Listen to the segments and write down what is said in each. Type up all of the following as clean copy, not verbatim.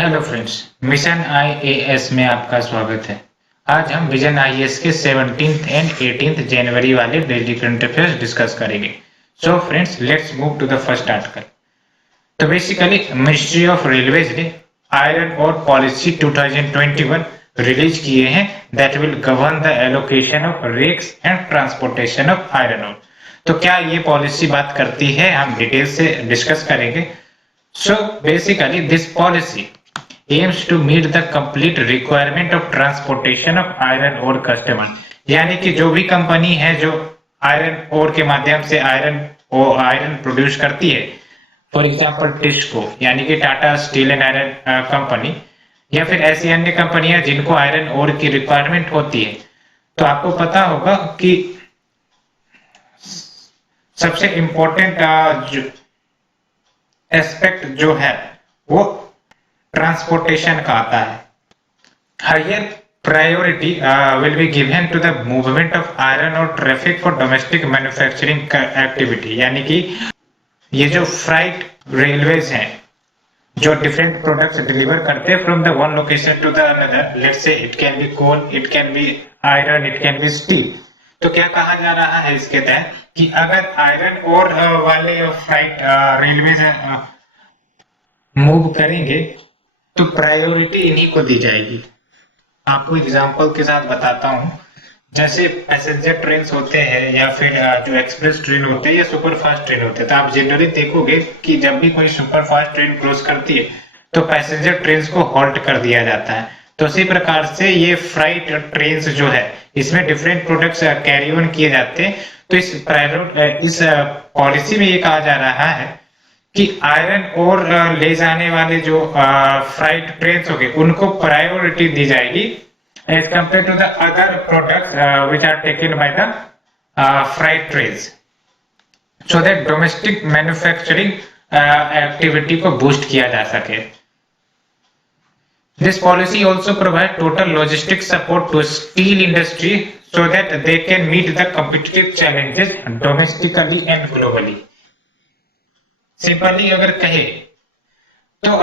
Hello friends, mission IAS में आपका स्वागत है। आज हम विजन आईएएस के 17th एंड 18th जनवरी वाले डेली करंट अफेयर्स डिस्कस करेंगे। So friends, let's move to the first article. तो बेसिकली मिनिस्ट्री ऑफ रेलवेज ने आयरन और पॉलिसी 2021 रिलीज किए हैं that will govern the allocation of rakes and transportation of iron ore. तो क्या ये policy बात करती है, हम डिटेल से डिस्कस करेंगे। So basically this policy aims to meet the complete requirement of transportation of iron ore customer, यानी कि जो भी कंपनी है जो आयरन ओर के माध्यम से आयरन प्रोड्यूस करती है, फॉर एग्जांपल टिस्को यानी कि Tata steel and iron company, या फिर ऐसी अन्य कंपनियां जिनको आयरन ओर की रिक्वायरमेंट होती है। तो आपको पता होगा कि सबसे इम्पोर्टेंट एस्पेक्ट जो है वो ट्रांसपोर्टेशन का आता है। Higher priority will be given to the movement of iron और traffic for domestic manufacturing activity, यानी कि ये जो फ्राइट रेलवेज हैं जो डिफरेंट प्रोडक्ट्स डिलीवर करते हैं from the one location to the another, let's say it can be coal, it can be iron, it can be steel. तो क्या कहा जा रहा है इसके तहत कि अगर आयरन और वाले फ्लाइट रेलवे मूव करेंगे तो प्रायोरिटी इन्हीं को दी जाएगी। आपको एग्जांपल के साथ बताता हूँ, जैसे पैसेंजर ट्रेन होते हैं या फिर जो एक्सप्रेस ट्रेन होते हैं या सुपर फास्ट ट्रेन होते हैं, तो आप जनरली देखोगे कि जब भी कोई सुपर फास्ट ट्रेन क्रॉस करती है तो पैसेंजर ट्रेन को हॉल्ट कर दिया जाता है। तो उसी प्रकार से ये फ्राइट ट्रेन जो है इसमें डिफरेंट प्रोडक्ट्स कैरी ऑन किए जाते हैं। तो इस पॉलिसी में ये कहा जा रहा है कि आयरन और ले जाने वाले जो फ्राइट ट्रेन हो गए उनको प्रायोरिटी दी जाएगी as compare to the other products which are taken by the freight trains, so that domestic manufacturing activity को बूस्ट किया जा सके। This policy also provides total logistic support to steel industry so that they can meet the competitive challenges domestically and globally. Simply अगर कहे तो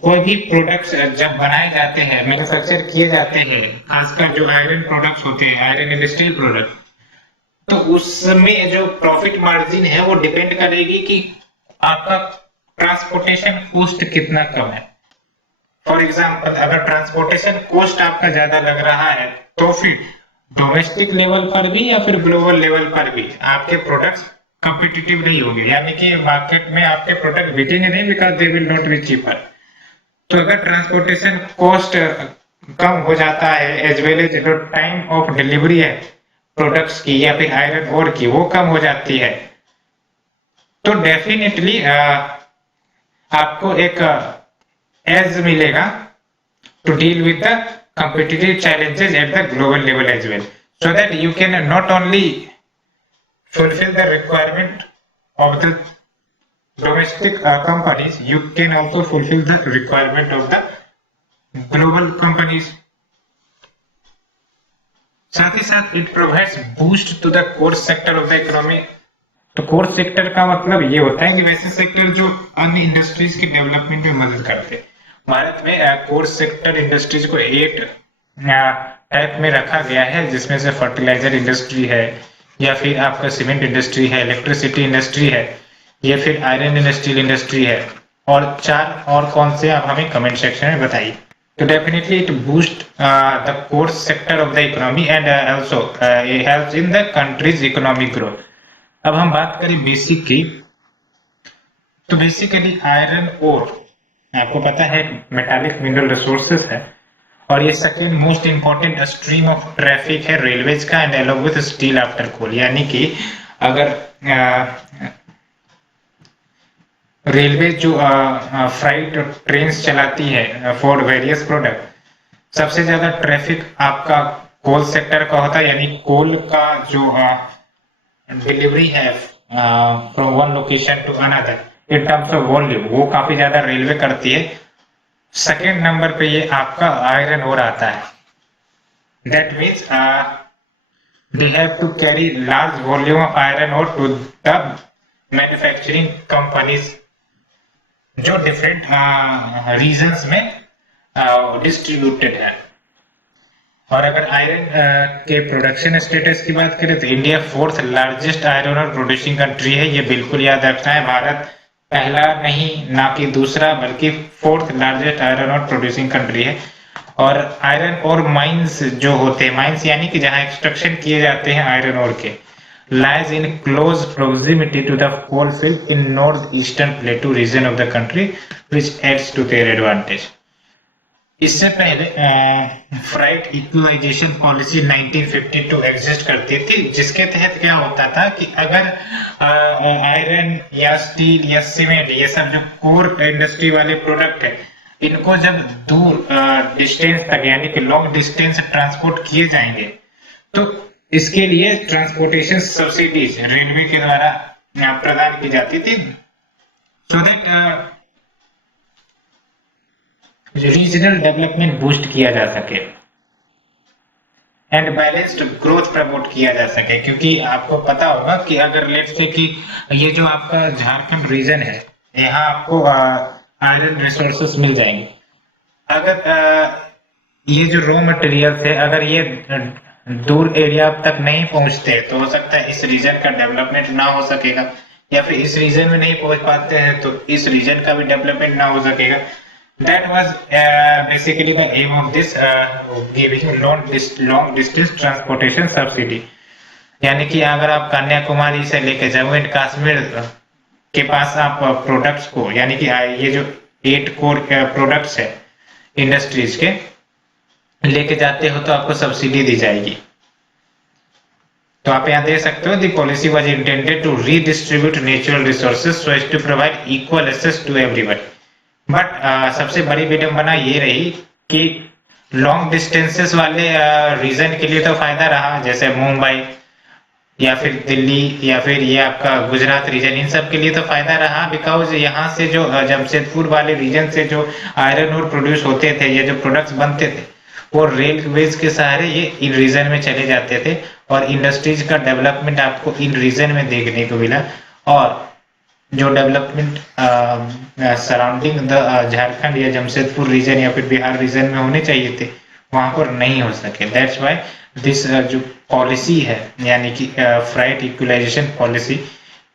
कोई भी products जब बनाए जाते हैं, मैन्युफैक्चर किए जाते हैं, खासकर जो आयरन प्रोडक्ट्स होते हैं, आयरन एंड स्टील प्रोडक्ट, तो उसमें जो प्रॉफिट मार्जिन है वो डिपेंड करेगी कि आपका ट्रांसपोर्टेशन कॉस्ट कितना कम है। फॉर एग्जाम्पल, अगर ट्रांसपोर्टेशन कॉस्ट आपका ज्यादा लग रहा है तो फिर डोमेस्टिक लेवल पर भी या फिर ग्लोबल लेवल पर भी आपके प्रोडक्ट्स कॉम्पिटिटिव नहीं होंगे, यानी कि मार्केट में आपके प्रोडक्ट बिकेंगे नहीं, because they will not be cheaper. तो अगर ट्रांसपोर्टेशन कॉस्ट कम हो जाता है एज वेल एज जो टाइम ऑफ डिलीवरी है प्रोडक्ट्स की या फिर आयरन ओर की वो कम हो जाती है, तो डेफिनेटली आपको एक एज मिलेगा to deal with the competitive challenges at the global level as well, so that you can not only fulfill the requirement of the domestic companies, you can also fulfill the requirement of the global companies. साथ ही साथ it provides boost to the core sector of the economy. तो core sector का मतलब ये होता है कि वैसे सेक्टर जो अन्य इंडस्ट्रीज की डेवलपमेंट में मदद करते हैं। भारत में कोर सेक्टर इंडस्ट्रीज को 8 टाइप में रखा गया है, जिसमें से फर्टिलाइजर इंडस्ट्री है, या फिर आपका सीमेंट इंडस्ट्री है, इलेक्ट्रिसिटी इंडस्ट्री है, या फिर आयरन एंड स्टील इंडस्ट्री है, और 4 और कौन से आप हमें कमेंट सेक्शन में बताइए। तो definitely it boost the core sector of the economy and also it helps in the countries economic growth. अब हम बात करें बेसिक की, तो बेसिकली आयरन ओर आपको पता है मेटालिक मिनरल रिसोर्सेज है, और ये second most important stream of traffic है रेलवेज का, and along with steel after coal. यानी कि अगर रेलवे जो फ्राइट ट्रेन चलाती है फॉर वेरियस प्रोडक्ट, सबसे ज्यादा ट्रैफिक आपका कोल सेक्टर का होता है, यानी कोल का जो डिलीवरी है from one location to another in terms of volume, वो काफी ज्यादा रेलवे करती है। सेकेंड नंबर पे ये आपका आयरन ओर आता है। That means they have to carry large volume of iron ore to the manufacturing companies जो डिफरेंट रीजन्स में डिस्ट्रीब्यूटेड है। और अगर आयरन के प्रोडक्शन स्टेटस की बात करें तो इंडिया फोर्थ लार्जेस्ट आयरन और प्रोड्यूसिंग कंट्री है। ये बिल्कुल याद रखना है, भारत पहला नहीं, ना कि दूसरा, बल्कि फोर्थ लार्जेस्ट आयरन और प्रोड्यूसिंग कंट्री है। और आयरन और माइंस जो होते हैं, माइंस यानी कि जहां एक्सट्रैक्शन किए जाते हैं आयरन और के, lies in close proximity to the coal field in northeastern plateau region of the country, which adds to their advantage. इससे पहले फ्राइट इक्विलाइजेशन पॉलिसी 1952 एग्जिस्ट करती थी, जिसके तहत क्या होता था कि अगर आयरन या स्टील या सीमेंट, ये सब जो कोर इंडस्ट्री वाले प्रोडक्ट है, इनको जब दूर डिस्टेंस तक यानी कि लॉन्ग डिस्टेंस ट्रांसपोर्ट किए जाएंगे, तो इसके लिए ट्रांसपोर्टेशन सब्सिडीज रेलवे के द्वारा प्रदान की जाती थी, so that regional development boost किया जा सके एंड बैलेंस्ड ग्रोथ प्रमोट किया जा सके। क्योंकि आपको पता होगा कि अगर लेट्स से कि ये जो आपका झारखंड रीजन है, यहाँ आपको आयरन रिसोर्सेस मिल जाएंगे, अगर ये जो रॉ मटेरियल्स है अगर ये दूर एरिया तक नहीं पहुंचते तो हो सकता है इस रीजन का डेवलपमेंट ना हो सकेगा, या फिर इस रीजन में नहीं पहुंच पाते हैं तो इस रीजन का भी डेवलपमेंट ना हो सकेगा। That was basically the aim of this giving long distance transportation subsidy। यानी कि अगर आप कन्याकुमारी से लेकर जम्मू एंड कश्मीर के पास आप प्रोडक्ट्स को, यानी कि ये जो 8 कोर प्रोडक्ट्स है इंडस्ट्रीज के, लेके जाते हो तो आपको सब्सिडी दी जाएगी। तो आप यहाँ देख सकते हो, the policy was intended to redistribute natural resources so as to provide equal access to everyone. But सबसे बड़ी विडंबना ये रही कि लॉन्ग डिस्टेंसेस वाले रीजन के लिए तो फायदा रहा, जैसे मुंबई या फिर दिल्ली या फिर ये आपका गुजरात रीजन, इन सब के लिए तो फायदा रहा, बिकॉज यहाँ से जो जमशेदपुर वाले रीजन से जो आयरन और प्रोड्यूस होते थे, ये जो प्रोडक्ट्स बनते थे, वो रेलवेज के सहारे ये इन रीजन में चले जाते थे और इंडस्ट्रीज का डेवलपमेंट आपको इन रीजन में देखने को मिला। और जो डेवलपमेंट सराउंडिंग द झारखंड या जमशेदपुर रीजन या फिर बिहार रीजन में होने चाहिए थे, वहां पर नहीं हो सके। दैट्स व्हाई दिस जो पॉलिसी है यानी कि फ्राइट इक्विलाइजेशन पॉलिसी,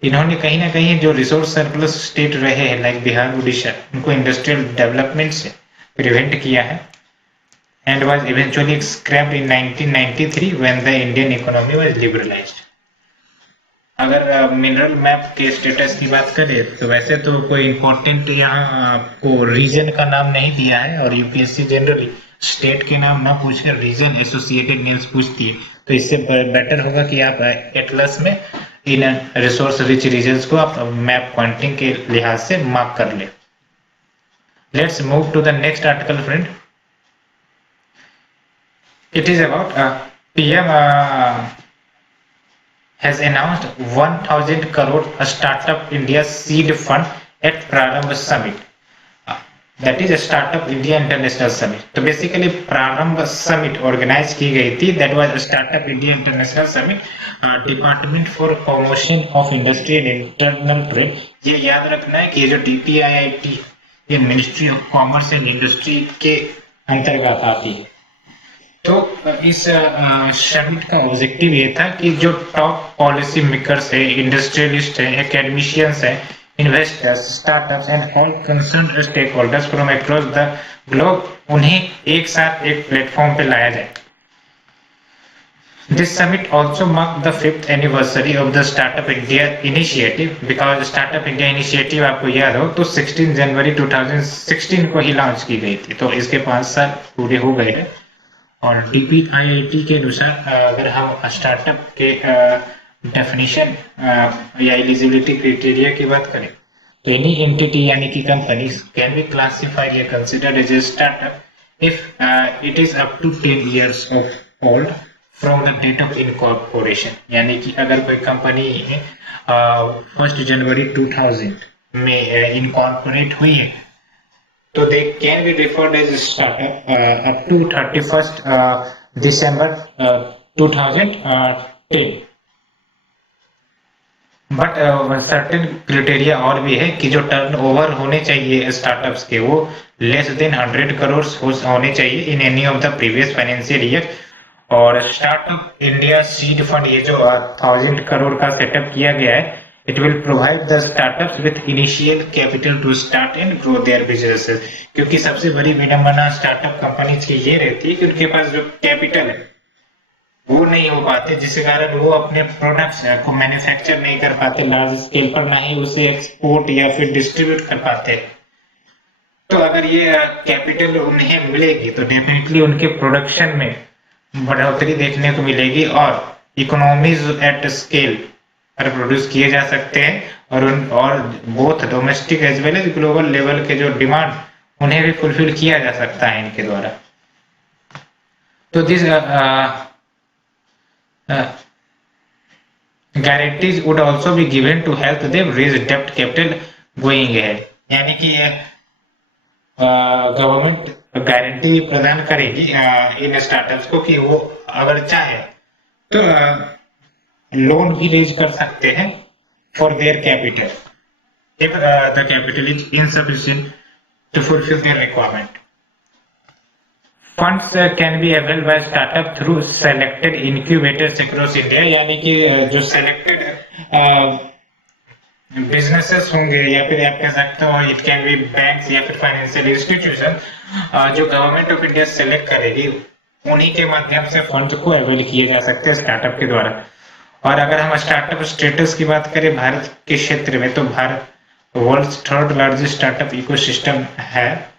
इन्होंने कहीं ना कहीं जो रिसोर्स सरप्लस स्टेट रहे हैं लाइक बिहार उड़ीसा, उनको इंडस्ट्रियल डेवलपमेंट से प्रिवेंट किया है and was eventually scraped in 1993 when the Indian economy was liberalised. अगर मिनरल मैप के स्टेटस की बात करें तो वैसे तो कोई इंपॉर्टेंट यहाँ आपको रीजन का नाम नहीं दिया है, और यूपीएससी जनरली स्टेट के नाम ना पूछकर रीजन एसोसिएटेड नेम्स पूछती है, तो इससे बेटर होगा कि आप एटलस में इन रिसोर्स रिच रीजन्स को आप मैप पॉइंटिंग के लिहाज से मार्क कर ले। Let's move to the next article friend. It is about PM has announced 1000 crore Startup India Seed Fund at Prarambh Summit. That is a Startup India International Summit. तो basically प्रारंभ summit organise की गई थी, that was startup India international summit, department for promotion of industry and internal trade. ये याद रखना है कि ये जो DPIIT, ये ministry of commerce and industry के अंतर्गत आती है। तो इस समिट का ऑब्जेक्टिव ये था कि जो टॉप पॉलिसी मेकर्स है, इंडस्ट्रियलिस्ट है, एकेडमिशियंस है, investors, startups and all concerned stake holders from across the globe, उन्हें एक साथ एक प्लेटफॉर्म पे लाया जाए। This summit also mark the 5th anniversary of the startup India initiative, because startup India initiative आपको याद हो तो 16 जनवरी 2016 को ही लॉन्च की गई थी, तो इसके 5 साल पूरे हो गए हैं। और DPIIT के अनुसार अगर हम स्टार्टअप के डेफिनेशन या एलिजिबिलिटी क्राइटेरिया की बात करें तो एनी एंटिटी यानी कि कंपनी कैन बी क्लासिफाइड या considered as a startup if it is up to 10 years of old from the date of incorporation. यानी कि अगर कोई कंपनी 1 जनवरी 2000 में इनकॉर्पोरेट हुई है तो they can be referred as a startup up to 31st December 2010। But certain criteria और भी है कि जो टर्नओवर होने चाहिए स्टार्टअप्स के वो लेस देन 100 करोड़ होने चाहिए in any of the previous financial year. और स्टार्टअप इंडिया सीड फंड ये जो 1000 करोड़ का सेटअप किया गया है, it will provide the startups with initial capital to start and grow their businesses. क्योंकि सबसे बड़ी विडंबना स्टार्टअप कंपनीज की ये रहती है कि उनके पास जो कैपिटल है वो नहीं हो पाते, जिसके कारण वो अपने प्रोडक्ट्स को मैन्युफैक्चर नहीं कर पाते लार्ज स्केल पर, ना ही उसे एक्सपोर्ट या फिर डिस्ट्रीब्यूट कर पाते। तो अगर ये कैपिटल उन्हें मिलेगी तो डेफिनेटली उनके प्रोडक्शन में बढ़ोतरी देखने को मिलेगी और इकोनॉमीज एट स्केल पर प्रोड्यूस किए जा सकते हैं और both domestic as well as global level के जो डिमांड उन्हें भी फुलफिल किया जा सकता है इनके द्वारा। तो this guarantees would also be given to help them raise debt capital going ahead। यानी कि गवर्नमेंट गारंटी प्रदान करेगी इन स्टार्टअप्स को कि वो अगर चाहे तो लोन भी रेज कर सकते हैं for their capital if the capital is insufficient to fulfill their requirement। Funds can be avail by startup through selected incubators across India. यानी कि जो सेलेक्टेड बिजनेसेस होंगे या फिर आप कह सकते हो इट कैन बी बैंक्स या फिर फाइनेंशियल इंस्टीट्यूशन जो गवर्नमेंट ऑफ इंडिया सेलेक्ट करेगी, उन्हीं के माध्यम से फंड को अवेल किए जा सकते हैं स्टार्टअप के द्वारा। और अगर हम स्टार्टअप स्टेटस की बात करें भारत के क्षेत्र में, तो Bharat world's third largest startup ecosystem है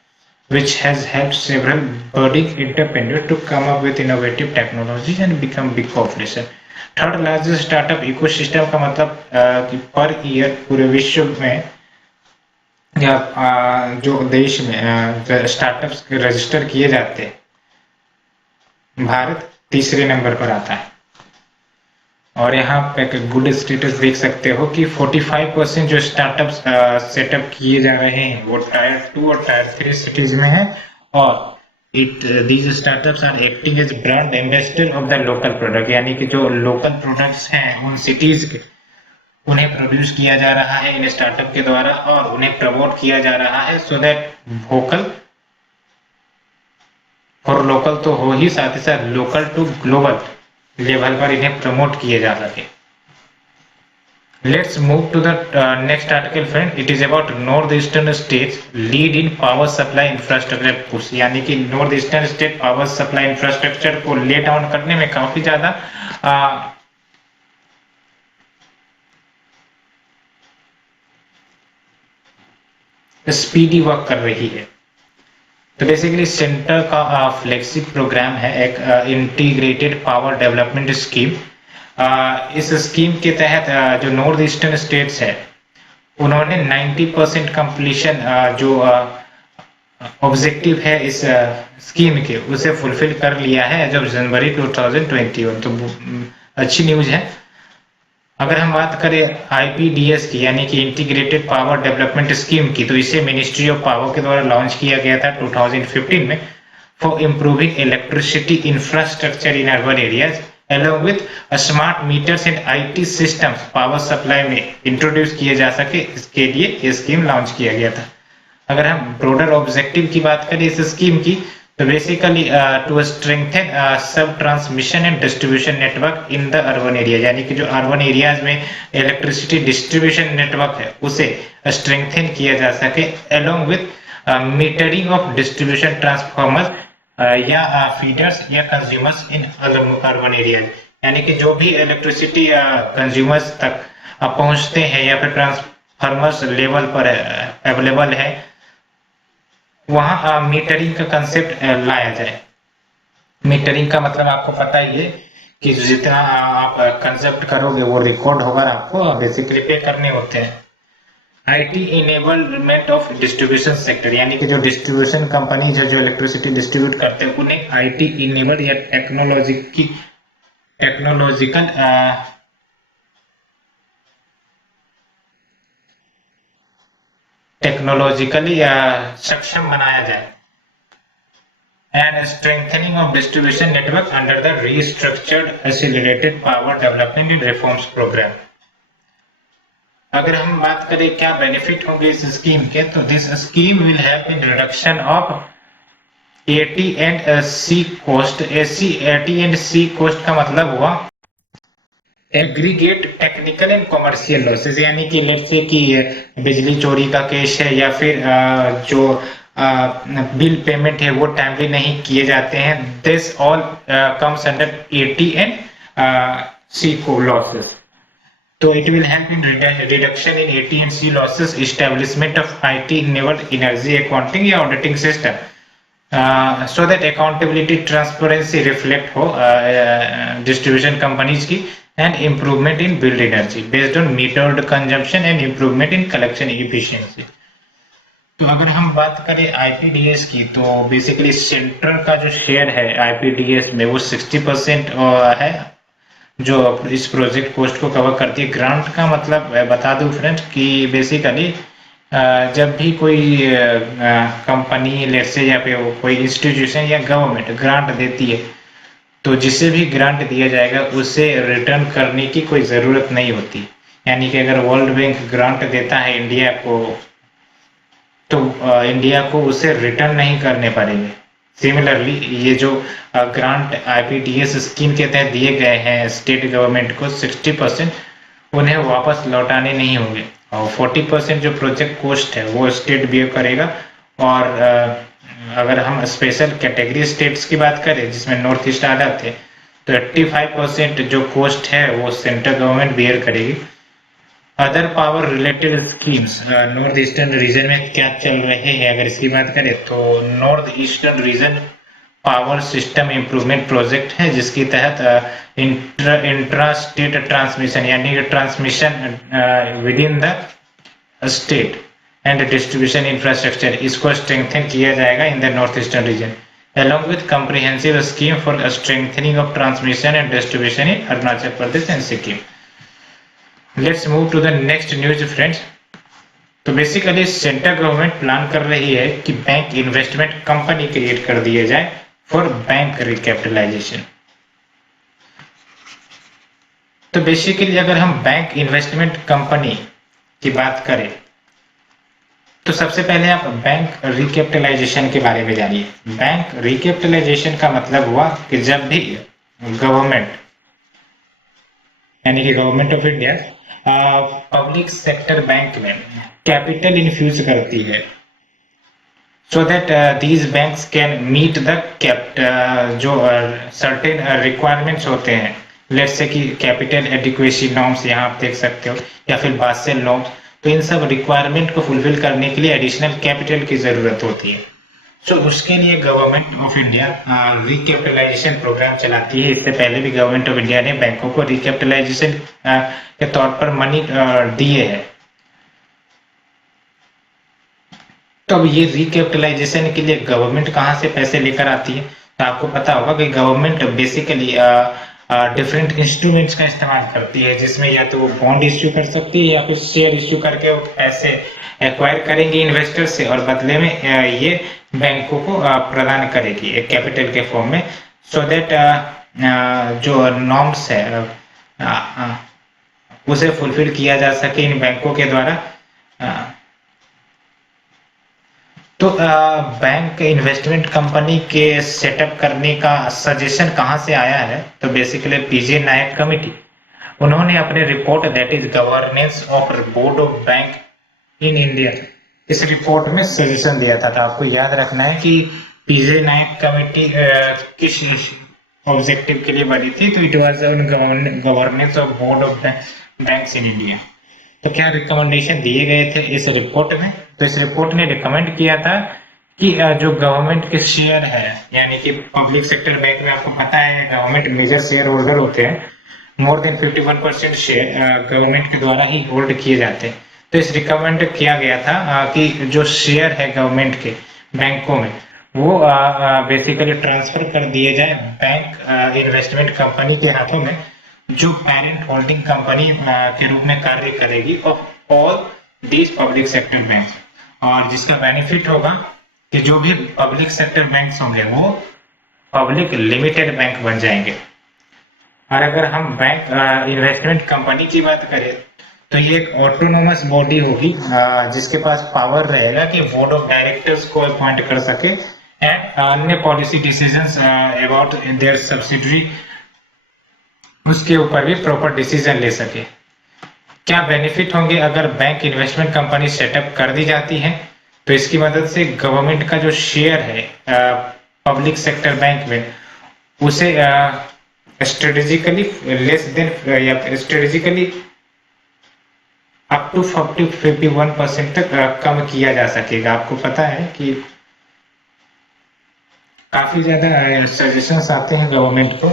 which has helped several budding entrepreneurs to come up with innovative technologies and become big corporation। Third largest startup ecosystem का मतलब कि पर ईयर पूरे विश्व में या जो देश में स्टार्टअप्स रजिस्टर किए जाते हैं, भारत तीसरे नंबर पर आता है। और यहाँ पे गुड स्टेटस देख सकते हो कि 45% जो स्टार्टअप्स सेटअप किए जा रहे हैं वो टायर 2 और टायर 3 सिटीज में है। और these startups are acting as brand ambassador of the local product. यानी कि जो लोकल प्रोडक्ट्स हैं उन सिटीज के उन्हें प्रोड्यूस किया जा रहा है इन स्टार्टअप के द्वारा और उन्हें प्रमोट किया जा रहा है so that vocal for local तो हो ही, साथ ही साथ लोकल टू ग्लोबल लेवल पर इन्हें प्रमोट किए जा सके। Let's move to the next article friend। It is about north eastern states lead in power supply infrastructure push। यानी कि north eastern state power supply infrastructure को ले डाउन करने में काफी ज्यादा स्पीडी वर्क कर रही है। तो बेसिकली सेंटर का फ्लेक्सिक प्रोग्राम है एक इंटीग्रेटेड पावर डेवलपमेंट स्कीम। इस स्कीम के तहत जो नॉर्थ ईस्टर्न स्टेट्स है उन्होंने 90% कंप्लीशन जो ऑब्जेक्टिव है इस स्कीम के उसे फुलफिल कर लिया है जब जनवरी 2021। तो अच्छी न्यूज है। अगर हम बात करें आईपीडीएस की यानी कि इंटीग्रेटेड पावर डेवलपमेंट स्कीम की, तो इसे मिनिस्ट्री ऑफ पावर के द्वारा लॉन्च किया गया था 2015 में for improving electricity infrastructure in urban areas along with smart meters and IT systems power supply में इंट्रोड्यूस किए जा सके, इसके लिए ये स्कीम लॉन्च किया गया था। अगर हम ब्रॉडर ऑब्जेक्टिव की बात करें इस स्कीम की, तो बेसिकली टू स्ट्रेंथन सब transmission and distribution network in the urban area. यानी कि जो अर्बन एरियाज में इलेक्ट्रिसिटी डिस्ट्रीब्यूशन नेटवर्क है उसे स्ट्रेंथन किया जा सके along with metering of distribution transformer या फीडर्स या कंज्यूमर्स इन अर्बन एरिया। यानी कि जो भी इलेक्ट्रिसिटी कंज्यूमर्स तक पहुंचते हैं या फिर ट्रांसफार्मर्स लेवल पर अवेलेबल है, वहां मीटरिंग का कंसेप्ट लाया जाए। मीटरिंग का मतलब आपको पता ही है कि जितना आप कंसेप्ट करोगे वो रिकॉर्ड होगा, आपको बेसिकली पे करने होते हैं। IT enablement of distribution sector. यानी कि जो डिस्ट्रीब्यूशन कंपनीज है जो इलेक्ट्रिसिटी डिस्ट्रीब्यूट करते हैं उन्हें आईटी इनेबल या टेक्नोलॉजिकल टेक्नोलॉजिकली सक्षम बनाया जाए and strengthening of distribution network under the restructured accelerated power development and reforms program। अगर हम बात करें क्या बेनिफिट होंगे इस स्कीम के, तो this scheme will help in reduction of AT and C cost. AT and C cost का मतलब हुआ aggregate technical and commercial losses, यानी कि लेट्स से कि बिजली चोरी का केस है या फिर जो बिल पेमेंट है वो टाइमली नहीं किए जाते हैं, this all comes under AT and C को लॉसेस। तो it will help in reduction in AT&C losses, establishment of IT enabled energy accounting या auditing system, so that accountability transparency reflect हो distribution companies की, and improvement in billed energy based on metered consumption and improvement in collection efficiency। तो अगर हम बात करें IPDS की, तो बेसिकली सेंट्रल का जो शेयर है आईपीडीएस में वो 60% है जो इस प्रोजेक्ट कॉस्ट को कवर करती है। ग्रांट का मतलब बता दूं फ्रेंड्स कि बेसिकली जब भी कोई कंपनी लेट्स से या फिर कोई इंस्टीट्यूशन या गवर्नमेंट ग्रांट देती है, तो जिसे भी ग्रांट दिया जाएगा उसे रिटर्न करने की कोई ज़रूरत नहीं होती। यानी कि अगर वर्ल्ड बैंक ग्रांट देता है इंडिया को, तो इंडिया को उसे रिटर्न नहीं करने पड़ेंगे। सिमिलरली ये जो ग्रांट आईपीडीएस स्कीम के तहत दिए गए हैं स्टेट गवर्नमेंट को 60%, उन्हें वापस लौटाने नहीं होंगे, और 40% जो प्रोजेक्ट कॉस्ट है वो स्टेट बियर करेगा। और अगर हम स्पेशल कैटेगरी स्टेट्स की बात करें जिसमें नॉर्थ ईस्ट आ जाते हैं, तो 85% जो कॉस्ट है वो सेंट्रल गवर्नमेंट बियर करेगी। Other power related schemes north eastern region में क्या चल रहे हैं अगर इसकी बात करें, तो north eastern region power system improvement project है जिसके तहत इंट्रा स्टेट ट्रांसमिशन यानी कि transmission with in the state and distribution infrastructure इसको स्ट्रेंथन किया जाएगा in the north eastern region, along with comprehensive scheme for strengthening of transmission and distribution in Arunachal Pradesh and Sikkim। Let's move to the next news friends. तो basically central government plan कर रही है कि bank investment company create कर दिए जाए for bank recapitalisation. तो basically अगर हम बैंक इन्वेस्टमेंट कंपनी की बात करें, तो सबसे पहले आप बैंक रिकैपिटलाइजेशन के बारे में जानिए। बैंक रिकैपिटलाइजेशन का मतलब हुआ कि जब भी गवर्नमेंट यानी कि government of India public sector bank में कैपिटल इन्फ्यूज करती है, so that these banks can meet the जो सर्टेन रिक्वायरमेंट्स होते हैं, लेट्स से कि कैपिटल एडिक्वेसी नॉर्म्स यहाँ आप देख सकते हो या फिर बासेल नॉर्म्स, तो इन सब रिक्वायरमेंट को फुलफिल करने के लिए एडिशनल कैपिटल की जरूरत होती है। तो उसके लिए government of India recapitalisation programme चलाती है। इससे पहले भी गवर्नमेंट ऑफ इंडिया ने बैंकों को रिकैपिटलाइजेशन के तौर पर मनी दिए हैं। तो अब ये रिकैपिटलाइजेशन के लिए गवर्नमेंट कहाँ से पैसे लेकर आती है, तो आपको पता होगा कि गवर्नमेंट बेसिकली डिफरेंट इंस्ट्रूमेंट्स का इस्तेमाल करती है, जिसमें या तो वो बॉन्ड इश्यू कर सकती है या फिर शेयर इश्यू करके वो पैसे एक्वायर करेंगे इन्वेस्टर से, और बदले में ये बैंकों को प्रदान करेगी एक कैपिटल के फॉर्म में, सो दैट जो नॉर्म्स है उसे फुलफिल किया जा सके इन बैंकों के द्वारा। तो बैंक इन्वेस्टमेंट कंपनी के सेटअप करने का सजेशन कहाँ से आया है, तो बेसिकली पीजे नायक कमेटी, उन्होंने अपने report that is governance of board of bank in India, इस रिपोर्ट में सजेशन दिया था। तो आपको याद रखना है कि पीजे नायक कमेटी किस ऑब्जेक्टिव के लिए बनी थी, तो it was on governance of board of banks in India. तो क्या रिकमेंडेशन दिए गए थे इस रिपोर्ट में, तो इस रिपोर्ट ने रिकमेंड किया था कि जो गवर्नमेंट के शेयर है, यानी कि पब्लिक सेक्टर बैंक में आपको पता है गवर्नमेंट मेजर शेयर होल्डर होते हैं, मोर देन 51% शेयर गवर्नमेंट के द्वारा ही होल्ड किए जाते हैं। तो इस रिकमेंड किया गया था कि जो शेयर है गवर्नमेंट के बैंकों में वो बेसिकली ट्रांसफर कर दिए जाए बैंक इन्वेस्टमेंट कंपनी के हाथों में, जो पेरेंट होल्डिंग कंपनी के रूप में कार्य करेगी of all these public sector bank, और जिसका बेनिफिट होगा कि जो भी पब्लिक सेक्टर बैंक्स होंगे वो पब्लिक लिमिटेड बैंक बन जाएंगे। और अगर हम बैंक इन्वेस्टमेंट कंपनी की बात करें, तो ये एक ऑटोनोमस बॉडी होगी जिसके पास पावर रहेगा कि बोर्ड ऑफ डायरेक्टर्स को अपॉइंट कर सके एंड अन्य policy decisions about their subsidiary उसके ऊपर भी प्रॉपर डिसीजन ले सके। क्या बेनिफिट होंगे अगर बैंक इन्वेस्टमेंट कंपनी सेटअप कर दी जाती है? तो इसकी मदद से गवर्नमेंट का जो शेयर है पब्लिक सेक्टर बैंक में उसे स्ट्रेटेजिकली लेस देन या स्ट्रेटेजिकली अप टू 51% तक कम किया जा सकेगा। आपको पता है कि काफी ज्यादा सजेशंस आते हैं गवर्नमेंट को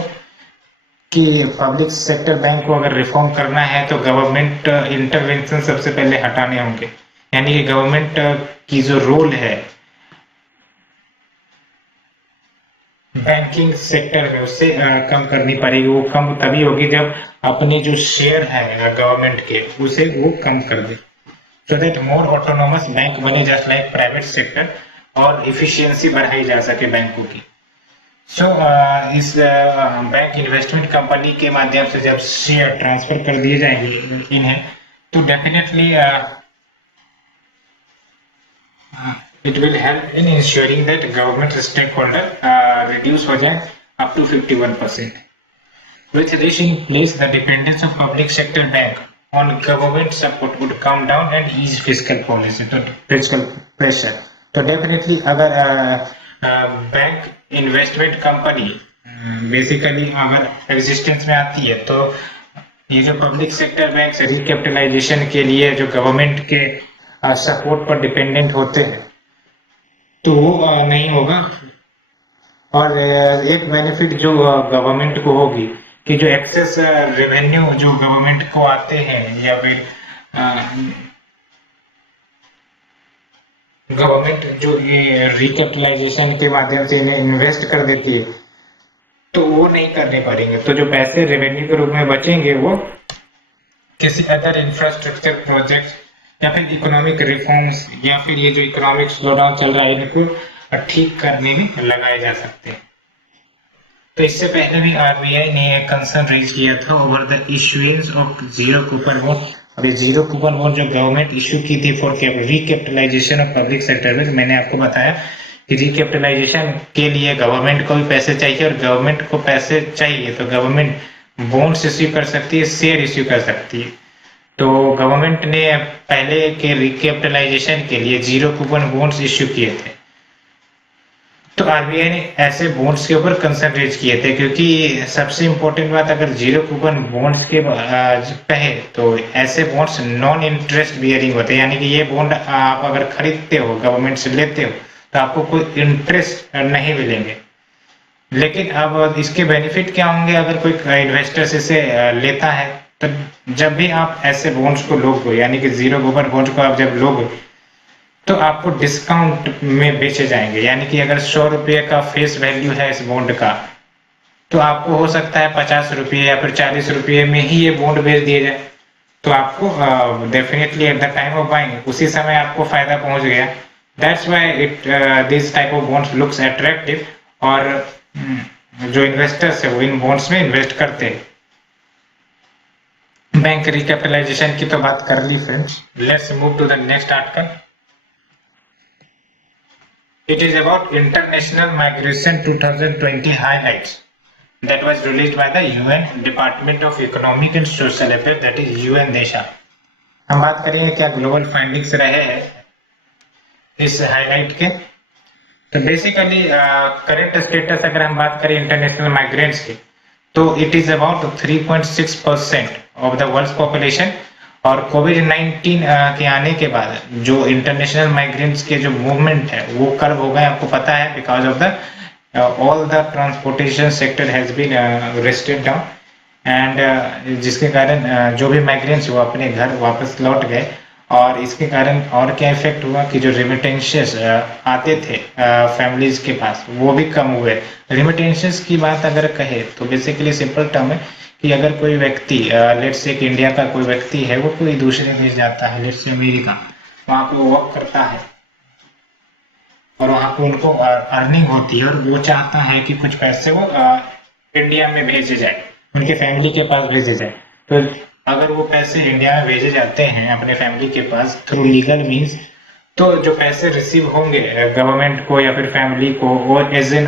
कि पब्लिक सेक्टर बैंक को अगर रिफॉर्म करना है तो गवर्नमेंट इंटरवेंशन सबसे पहले हटाने होंगे, यानी कि गवर्नमेंट की जो रोल है बैंकिंग सेक्टर में उससे कम करनी पड़ेगी। वो कम तभी होगी जब अपने जो शेयर है गवर्नमेंट के उसे वो कम कर दे, so that more autonomous bank बने जस्ट लाइक प्राइवेट सेक्टर और इफिशियंसी बढ़ाई जा सके बैंकों की। सो इस बैंक इन्वेस्टमेंट कंपनी के माध्यम से जब शेयर ट्रांसफर कर दिए जाएंगे इन्हें, तो definitely it will help in ensuring that government stakeholder reduce हो जाए up to 51%. With this in place, the dependence of public sector bank on government support would come down and ease fiscal policy to fiscal pressure. तो definitely अगर bank investment company basically अगर existence में आती है तो ये जो public sector bank recapitalisation के लिए जो गवर्नमेंट के सपोर्ट पर डिपेंडेंट होते हैं तो वो नहीं होगा। और एक बेनिफिट जो गवर्नमेंट को होगी कि जो एक्सेस रेवेन्यू जो गवर्नमेंट को आते हैं या फिर गवर्नमेंट जो ये रिकैपिटलाइजेशन के माध्यम से इन्हें इन्वेस्ट कर देती है तो वो नहीं करने पड़ेंगे, तो जो पैसे रेवेन्यू के रूप में बचेंगे वो किसी अदर इंफ्रास्ट्रक्चर प्रोजेक्ट या फिर इकोनॉमिक रिफॉर्म्स या फिर ये जो इकोनॉमिक स्लोडाउन चल रहा है इनको ठीक करने में लगाए जा सकते हैं। तो इससे पहले भी आरबीआई ने एक कंसर्न रेज किया था over the issuance of zero coupon bond. अब ये जीरो कूपन बॉन्ड जो गवर्नमेंट इशू की थी for recapitalisation of public sector में, मैंने आपको बताया कि रिकैपिटलाइजेशन के लिए गवर्नमेंट को भी पैसे चाहिए और गवर्नमेंट को पैसे चाहिए तो गवर्नमेंट बॉन्ड्स इश्यू कर सकती है, शेयर इश्यू कर सकती है। तो गवर्नमेंट ने पहले के रिकैपिटलाइजेशन के लिए जीरो कूपन बॉन्ड्स इश्यू किए थे, तो आरबीआई ने ऐसे बॉन्ड्स के ऊपर कंसर्न रेज किए थे क्योंकि सबसे इंपॉर्टेंट बात अगर जीरो कूपन बॉन्ड्स के कहे तो ऐसे बॉन्ड्स नॉन इंटरेस्ट बियरिंग होते हैं, यानी कि ये बॉन्ड आप अगर खरीदते हो गवर्नमेंट से लेते हो तो आपको कोई इंटरेस्ट नहीं मिलेंगे। लेकिन अब इसके बेनिफिट क्या होंगे अगर कोई इन्वेस्टर इसे लेता है, तो जब भी आप ऐसे बॉन्ड्स को लोगे यानी कि जीरो कूपन बॉन्ड को आप जब लोगे तो आपको डिस्काउंट में बेचे जाएंगे, यानी कि अगर 100 रुपये का फेस वैल्यू है इस बॉन्ड का तो आपको हो सकता है 50 रुपये या फिर 40 रुपये में ही ये बॉन्ड बेच दिए जाए। तो आपको definitely at the time of buying उसी समय आपको फायदा पहुंच गया। That's why it this type of bonds looks attractive और जो इन्वेस्टर्स है वो इन बॉन्ड्स में इन्वेस्ट करते हैं। बैंक रिकैपिटलाइजेशन की तो बात कर ली friends, let's move to the next article. It is about International Migration 2020 highlights that was released by the UN Department of Economic and Social Affairs, that is UNDESA। हम बात करेंगे क्या ग्लोबल फाइंडिंग्स रहे हैं इस हाईलाइट के। तो basically current status अगर हम बात करें इंटरनेशनल माइग्रेंट्स की तो it is about 3.6% of the world population. और कोविड-19 के आने के बाद जो इंटरनेशनल माइग्रेंट्स के जो मूवमेंट है वो कर्व हो गए, आपको पता है, because of the all the transportation sector has been restricted down and जिसके कारण जो भी माइग्रेंट्स वो अपने घर वापस लौट गए। और इसके कारण और क्या इफेक्ट हुआ कि जो रिमिटेंसेस आते थे फैमिलीज के पास वो भी कम हुए। रिमिटेंसेस की बात अगर कहे तो बेसिकली सिंपल टर्म है कि अगर कोई व्यक्ति लेट्स से इंडिया का कोई व्यक्ति है वो कोई दूसरे देश जाता है, लेट्स से अमेरिका, वहां पे वर्क करता है और वहां पे उनको अर्निंग होती है और वो चाहता है कि कुछ पैसे वो इंडिया में भेजे जाए, उनके फैमिली के पास भेजे जाए। तो अगर वो पैसे इंडिया में भेजे जाते हैं अपने फैमिली के पास थ्रू लीगल मीन्स, तो जो पैसे रिसीव होंगे गवर्नमेंट को या फिर फैमिली को, और एज एन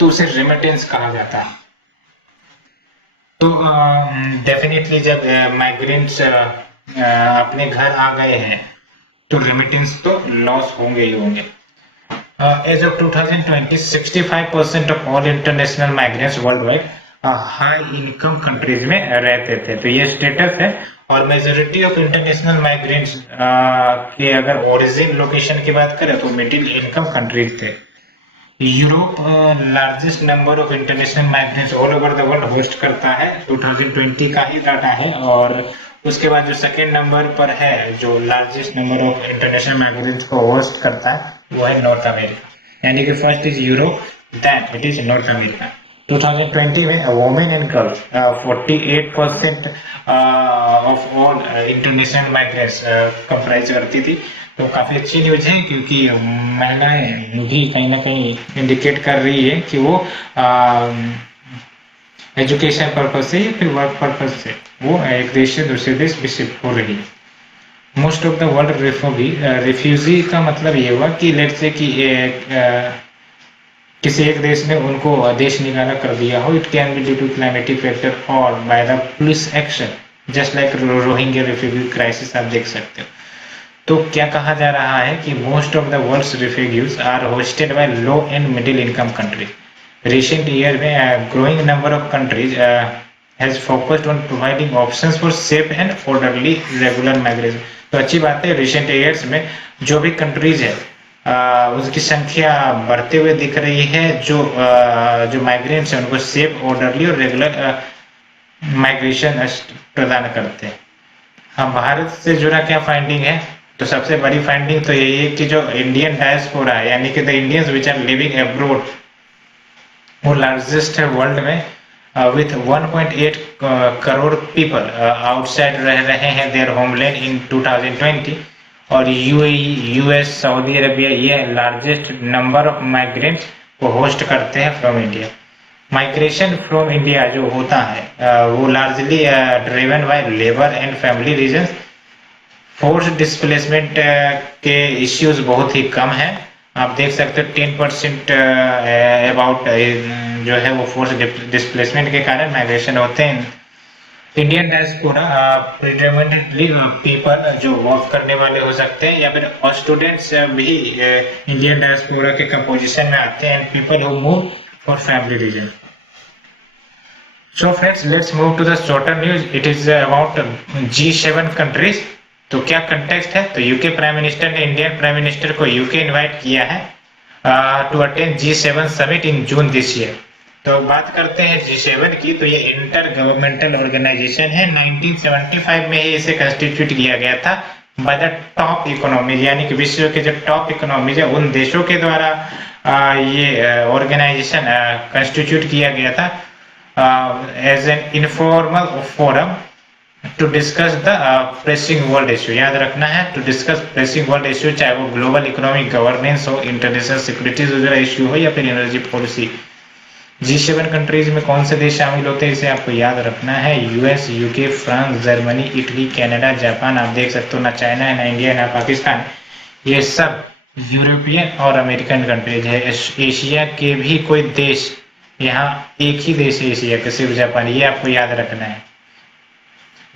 तो उसे रेमिटेंस कहा जाता है। तो डेफिनेटली जब माइग्रेंट्स अपने घर आ गए हैं तो रेमिटेंस तो लॉस होंगे ही होंगे। As of 2020, 65% of all international migrants worldwide high income countries में रहते थे, तो ये स्टेटस है। और मेजोरिटी ऑफ इंटरनेशनल माइग्रेंट्स के अगर ओरिजिन लोकेशन की बात करें तो मिडिल इनकम कंट्रीज थे। Europe largest number of international migrants all over the world host करता है, 2020 का ही डाटा है। और उसके बाद जो सेकेंड नंबर पर है जो largest number of international migrants को होस्ट करता है वो है नॉर्थ अमेरिका, यानी कि first is Europe, then it is North America. 2020 में women and girls 48% of all international migrants comprise करती थी। तो काफी अच्छी न्यूज है, क्योंकि महिलाएं भी कहीं ना कहीं इंडिकेट कर रही है कि वो एजुकेशन पर्पज से या फिर वर्क पर्पज से वो एक देश से दूसरे देश भी शिफ्ट हो रही है। Most of the world refugee का मतलब ये हुआ कि लेट्स से कि किसी एक देश ने उनको देश निकाला कर दिया हो। It can be due to climatic factor और by the police action, just like Rohingya refugee crisis आप देख सकते हो। तो क्या कहा जा रहा है कि most of the world's refugees are hosted by low and middle income countries. Recent year में growing number of countries has focused on providing options for safe and orderly regular migration. तो अच्छी बात है, रिसेंट ईयर्स में जो भी countries है उसकी संख्या बढ़ते हुए दिख रही है, जो माइग्रेंट्स हैं उनको सेफ, ऑर्डरली और रेगुलर माइग्रेशन प्रदान करते हैं। हम भारत से जुड़ा क्या फाइंडिंग है, तो सबसे बड़ी फाइंडिंग तो यही है कि जो इंडियन डायस्पोरा है, यानी कि the Indians which are living abroad, वो लार्जेस्ट है वर्ल्ड में विथ 1.8 करोड़ पीपल आउटसाइड रह रहे हैं देयर होमलैंड इन 2020। और यूएई, यूएस, सऊदी अरबिया ये लार्जेस्ट नंबर ऑफ माइग्रेंट्स को होस्ट करते हैं from India. Migration from India जो होता है वो largely driven by labour and family reasons. Force displacement के इश्यूज बहुत ही कम है, आप देख सकते हो 10% अबाउट जो है वो फोर्स डिस्प्लेसमेंट के कारण माइग्रेशन होते हैं। इंडियन डायस्पोरा प्रिडोमिनेंटली पीपल जो वर्क करने वाले हो सकते हैं या फिर स्टूडेंट्स भी इंडियन डायस्पोरा के कंपोजिशन में आते हैं, people who move for family reason. So friends, let's move to the shorter news. It is about G7 countries. तो क्या कंटेक्स्ट है, तो यूके प्राइम मिनिस्टर ने इंडियन प्राइम मिनिस्टर को यूके इनवाइट किया है to attend G7 summit in June this year. तो बात करते हैं G7 की, तो ये इंटर गवर्नमेंटल ऑर्गेनाइजेशन है। 1975 में ही इसे कंस्टिट्यूट किया गया था बाय द टॉप इकोनॉमीज, यानी कि विश्व के जो टॉप इकोनॉमीज है उन देशों के द्वारा ये ऑर्गेनाइजेशन कंस्टिट्यूट किया गया था as an informal forum to discuss the pressing world issue. याद रखना है, to discuss pressing world issue, चाहे वो ग्लोबल इकोनॉमिक गवर्नेंस हो, इंटरनेशनल सिक्योरिटीज वगैरह इशू हो या फिर एनर्जी पॉलिसी। G7 कंट्रीज में कौन से देश शामिल होते हैं इसे आपको याद रखना है। US, UK, France, Germany, Italy, Canada, Japan, आप देख सकते हो ना चाइना है, ना इंडिया, ना पाकिस्तान, ये सब यूरोपियन और अमेरिकन कंट्रीज है। एशिया के भी कोई देश, यहाँ एक ही देश है एशिया का, सिर्फ जापान, ये आपको याद रखना है।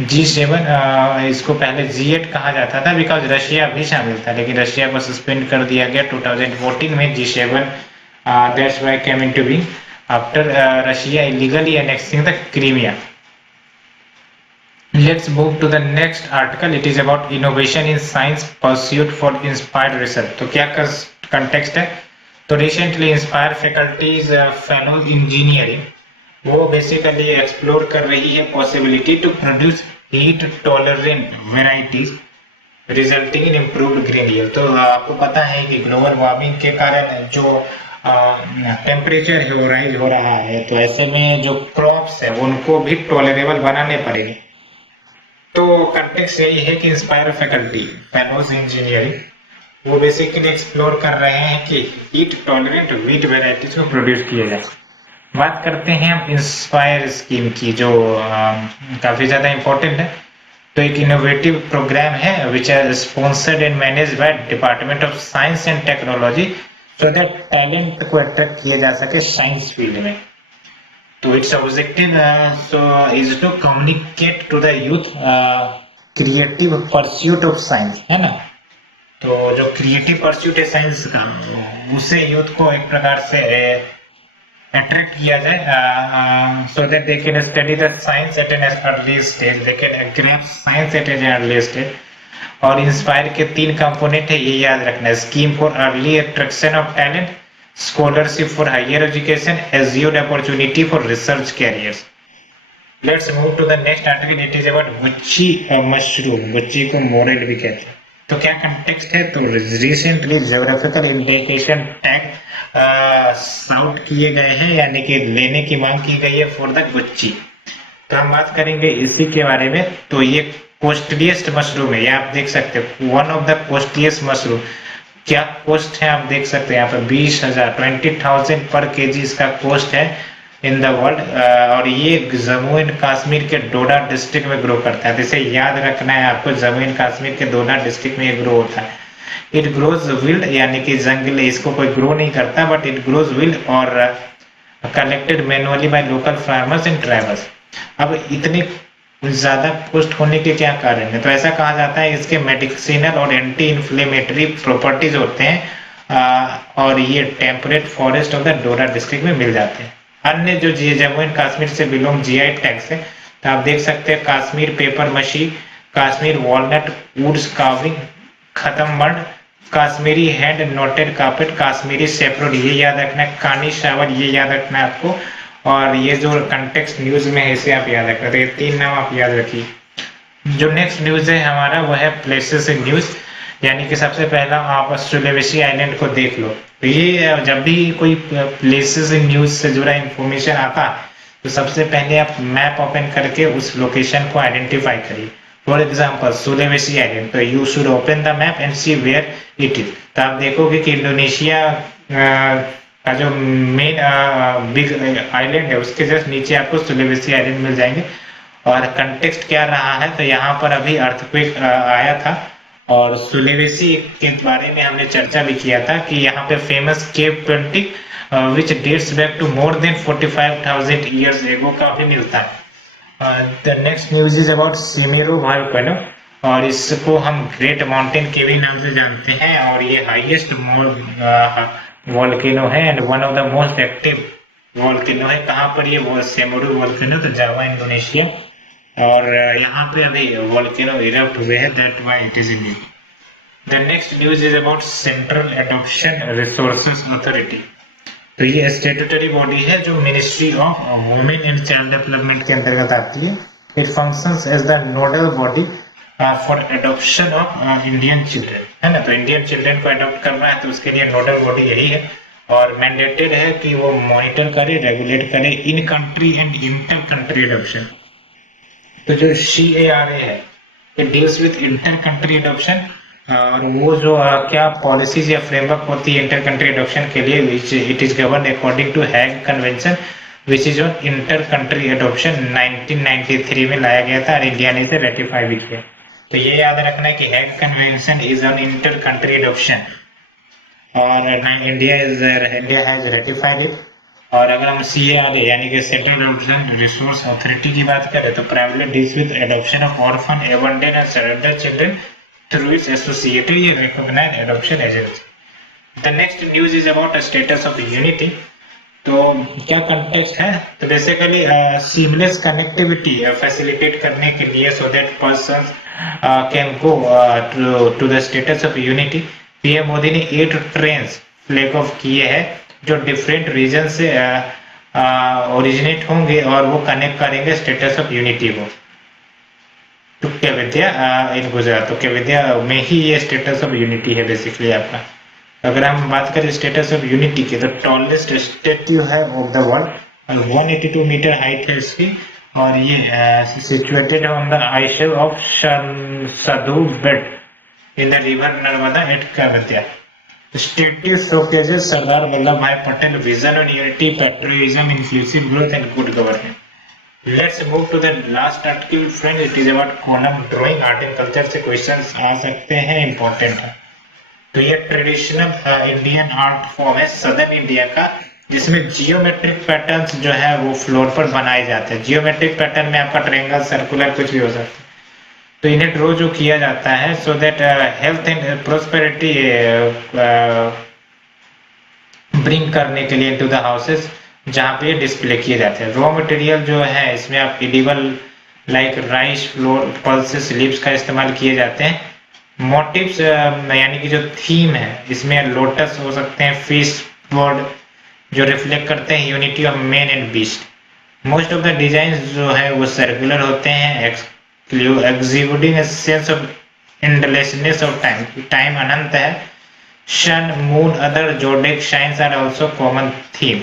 G7 इसको पहले G8 कहा जाता था बिकॉज रशिया भी शामिल था, लेकिन रशिया को सस्पेंड कर दिया गया 2014 में। G7 that's why came into being after Russia illegally annexing the Crimea. Let's move to the next article. It is about innovation in science pursuit for inspired research. तो क्या context है, तो recently inspired faculties fellow engineering वो basically explore कर रही है possibility to produce heat tolerant varieties resulting in improved grain yield. तो आपको पता है कि ग्लोबल वार्मिंग के कारण जो टेम्परेचर है वो राइज हो रहा है, तो ऐसे में जो क्रॉप्स है उनको भी टॉलरेबल बनाने पड़ेंगे। तो कंटेक्स्ट यही है कि इंस्पायर फैकल्टी फेलोज इंजीनियरिंग वो बेसिकली एक्सप्लोर कर रहे हैं कि हीट टॉलरेंट वीट वेराइटीज को प्रोड्यूस किया जाए। बात करते हैं हम इंस्पायर स्कीम की, जो काफी ज्यादा इम्पोर्टेंट है। तो एक इनोवेटिव प्रोग्राम है which are sponsored and manage by department of science and technology, so that talent को अट्रैक्ट किया जा सके साइंस फील्ड में। तो its objective is to communicate to the youth creative pursuit of science, है ना। तो जो क्रिएटिव परस्यूट है साइंस का, उसे यूथ को एक प्रकार से अट्रैक्ट किया जाए, so that they can study the science at an early stage, they can grasp science at an early stage. और इंस्पायर के 3 कंपोनेंट है, ये याद रखना है। Scheme for early attraction of talent, scholarship for higher education, assured opportunity for research careers. Let's move to the next article, it is about gucchi mushroom. Gucchi को morel भी कहते हैं। तो क्या कंटेक्स्ट है, तो recently geographical indication tag sought किए गए हैं, यानी कि लेने की मांग की गई है फॉर द गुच्ची। तो हम बात करेंगे इसी के बारे में। तो ये कॉस्टलीस्ट मशरूम है, ये आप देख सकते हो, one of the costliest mushroom. क्या कॉस्ट है आप देख सकते हैं यहाँ पे 20,000 20,000 पर केजी इसका कॉस्ट है इन द वर्ल्ड। और ये जम्मू एंड कश्मीर के डोडा डिस्ट्रिक्ट में ग्रो करता है। तो इसे याद रखना है आपको, जम्मू एंड कश्मीर के डोडा डिस्ट्रिक्ट में ये ग्रो होता है। इट ग्रोज विल्ड, यानी कि जंगल, इसको कोई ग्रो नहीं करता, बट इट ग्रोज विल्ड और collected manually by local farmers and tribals. अब इतने ज्यादा कॉस्ट होने के क्या कारण है, तो ऐसा कहा जाता है इसके मेडिसिनल और एंटी इन्फ्लेमेटरी प्रॉपर्टीज होते हैं, और ये temperate forest of the Doda district में मिल जाते हैं। अन्य जो जम्मू एंड कश्मीर से बिलोंग जीआई टैग से, तो आप देख सकते हैं Kashmir paper mache, Kashmir walnut, woods carving, खत्म मड, Kashmiri hand knotted carpet, Kashmiri saffron, ये याद रखना है। कानी शावर, ये याद रखना है आपको। और ये जो कंटेक्स्ट न्यूज में है इसे आप याद रखना, तो ये 3 नाम आप याद रखिए। जो नेक्स्ट न्यूज है हमारा वो है प्लेसेस न्यूज, यानी कि सबसे पहला आप सुलेवेसी आइलैंड को देख लो। तो ये जब भी कोई प्लेसेस न्यूज से जुड़ा इंफॉर्मेशन आता है, तो सबसे पहले आप मैप ओपन करके उस लोकेशन को आइडेंटिफाई करिए। फॉर एग्जाम्पल सुलेवेसी आइलैंड, तो you should open the map and see where it is. तो आप देखोगे कि इंडोनेशिया का जो मेन बिग आइलैंड है उसके जस्ट नीचे आपको सुलेवेसी आइलैंड मिल जाएंगे। और कंटेक्स्ट क्या रहा है, तो यहाँ पर अभी अर्थक्वेक आया था, और सुलेवेसी के बारे में हमने चर्चा भी किया था कि यहाँ पे famous cave 20 which dates back to more than 45,000 years ago का भी मिलता है। The next news is about Semeru volcano, और इसको हम ग्रेट माउंटेन के भी नाम से जानते हैं, और ये हाईएस्ट वोल्केनो है and one of the most active volcano है। कहाँ पर ये सिमेरू वोल्केनो, तो जावा इंडोनेशिया, और यहाँ पे अभी वोल्केनो इरप्ट हुए हैं, that why it is in news. The next news is about central adoption resources authority. तो ये स्टैट्यूटरी बॉडी है जो ministry of women and child development के अंतर्गत आती है। It functions as the nodal body for adoption of Indian children, है ना। तो इंडियन चिल्ड्रन को एडॉप्ट करना है तो उसके लिए नोडल बॉडी यही है, और मैंडेटेड है कि वो मॉनिटर करे, रेगुलेट करे in country and inter country adoption. तो जो CARA है, it deals with inter country adoption, और वो जो क्या पॉलिसीज या फ्रेमवर्क होती है इंटर कंट्री एडॉप्शन के लिए, it is govern according to Hague convention which is on inter country adoption 1993 में लाया गया था, और इंडिया ने इसे रेटिफाई भी किया। तो ये याद रखना है कि Hague convention is on inter country adoption, और इंडिया हैज रेटिफाइड इट। और अगर हम CARA यानी कि सेंट्रल एडॉप्शन रिसोर्स अथॉरिटी की बात करें, तो primary deals with adoption of orphan, abandon and surrender children through its associated recognised adoption agency. The next news is about Statue of Unity. तो क्या कंटेक्स्ट है, तो बेसिकली सीमलेस कनेक्टिविटी फैसिलिटेट करने के लिए, so that persons can go to the Statue of Unity, PM Modi ने 8 train flag of किए हैं जो डिफरेंट रीजन से ओरिजिनेट होंगे, और वो कनेक्ट करेंगे स्टेटस ऑफ यूनिटी को। टुक्के विद्या इन गुजरात, टुक्के विद्या में ही ये स्टेटस ऑफ यूनिटी है बेसिकली आपका। अगर हम बात करें स्टेटस ऑफ यूनिटी की, तो टॉलेस्ट स्टेच्यू है of the world, 182 meter height है इसकी, और ये situated on the isle of Sadhu Bet in the river Narmada at Kevadia. Statue showcases Sardar Vallabhbhai Patel vision on unity, patriotism, inclusive growth and good governance. Let's move to the last article friend. It is about column drawing. Art and culture से questions आ सकते हैं, important है। तो ये traditional Indian art form है southern India का, जिसमें geometric patterns जो है वो फ्लोर पर बनाए जाते हैं। जियोमेट्रिक पैटर्न में आपका ट्रायंगल, सर्कुलर कुछ भी हो सकता है। तो इन्हें ड्रॉ जो किया जाता है so that health and prosperity bring करने के लिए इनटू द हाउसेस, जहाँ पे डिस्प्ले किए जाते हैं। रॉ मटेरियल जो है इसमें आप edible like rice flour pulses leaves का इस्तेमाल किए जाते हैं। मोटिव्स यानी कि जो थीम है इसमें लोटस हो सकते हैं, फिश, बर्ड, जो रिफ्लेक्ट करते हैं unity of man and beast. Most of the design जो है वो सर्कुलर होते हैं, exhibiting a sense of endlessness of time. Time अनंत है। Sun, moon, other zodiac science are also common theme.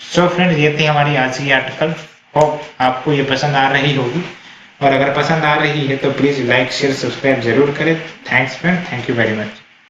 So friends, ये थी हमारी आज की आर्टिकल। होप आपको ये पसंद आ रही होगी, और अगर पसंद आ रही है तो प्लीज लाइक शेयर सब्सक्राइब जरूर करें। Thanks friend, thank you very much.